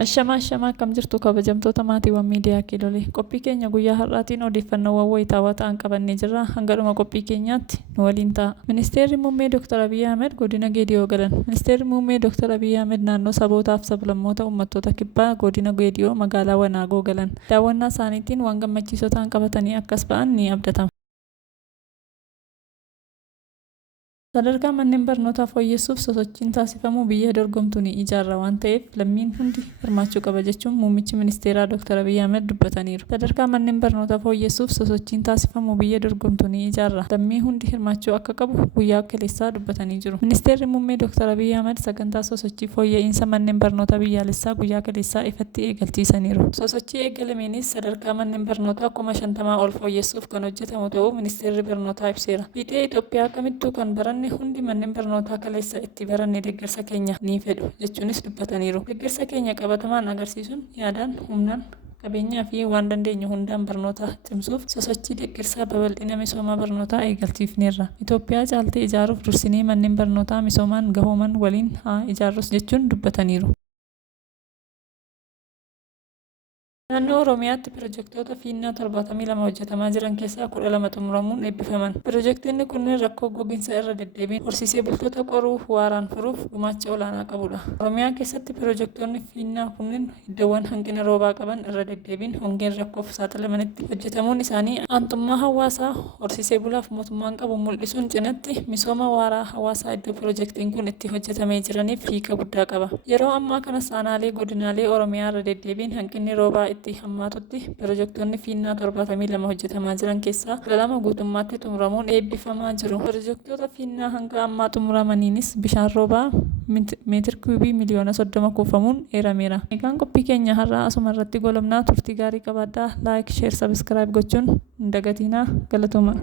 Ashama akkam jirtu kabajamtoota maatiiwwan miidiyaa Kiilolee. Qophii keenya guyyaa har'aatiin odeeffannoowwan wayitaawaa ta'an qabannee jirra. Hanga dhuma qophii keenyaatti nu waliin ta'a. Ministeerri Muummee Dr. Abiy Ahmed godina Geediyoo galan. Ministeerri Muummee Dr. Abiy Ahmed naannoo sabootaaf sablammoota uummattoota kibbaa godina Geediyoo magaalaa Wanaagoo galan. Daawwannaa isaaniitiin waan gammachiisoo ta'an qabatanii akkas ba'an ni abdatama. Sadarkaa manneen barnootaa fooyyessuuf sosochiin taasifamu biyya dorgomtuu ni ijaarra waan ta'eef lammiin hundi hirmaachuu qaba jechuun muummichi ministeeraa Dr. Abiy Ahmed dubbataniiru. Sadarkaa manneen barnootaa fooyyessuuf sosochiin taasifamu biyya dorgomtuu ni ijaarra. Lammii hundi hirmaachuu akka qabu guyyaa kaleessaa dubbatanii jiru. Ministeerri Muummee Dr. Abiy Ahmed sagantaa sosochii fooyya'insa manneen barnootaa biyyaalessaa guyyaa kaleessaa ifatti eegalchiisaniiru. Sosochii eegalameenis sadarkaa manneen barnootaa 50,000 ol fooyyessuuf kan hojjetamu ta'uu ministeerri barnootaa ibseera. Biyya Itoophiyaa kamittuu kan baranne hundi manneen barnootaa kaleessa itti baranne deeggarsa keenya ni fedhu jechuunis dubbataniiru. Deeggarsa keenya qabatamaan agarsiisuun yaadaan humnaan qabeenyaa fi waan dandeenyu hundaan barnoota cimsuuf sosochii deeggarsaa babal'ina misooma barnootaa eegalchiifneerra. Itoophiyaa caaltee ijaaruuf dursinee manneen barnootaa misoomaan gahooman waliin haa ijaarrus jechuun dubbataniiru. Naannoo Oromiyaatti pirojektoota fiinnaa 72 hojjetamaa jiran keessaa 12 xumuramuun eebbifaman. Pirojektoonni kunneen rakkoo gogiinsa irra deddeebiin horsiisee bultoota qoruu waaraan furuuf gumaacha olaanaa qabudha. Oromiyaa keessatti pirojektoonni fiinnaa kunneen iddoowwan hanqina roobaa qaban irra deddeebiin hongeen rakkoof saaxilamanitti hojjetamuun isaanii aantummaa hawaasaa horsiisee bulaaf mootummaan qabu mul'isuun cinatti misooma waaraa hawaasaa iddoo pirojektiin kun itti hojjetamee jiraniif hiika guddaa qaba. Yeroo ammaa kana aanaalee godinaalee Oromiyaa irra deddeebiin hanqinni roobaa itti hammaatutti pirojektoonni fiinnaa 72 hojjetamaa jiran keessaa 2 guutummaatti xumuramuun eebbifamaa jiru. Pirojektoota fiinnaa hanga ammaa xumuramaniinis bishaan roobaa meetir kiubii miliyoona 30 kuufamuun eerameera. Egaan qophii keenya har'aa asuma irratti goolabnaa. Turtii gaarii qabaadhaa. Laayik, sheer, sabiskiraayib gochuun hin dagatinaa. Galatooma.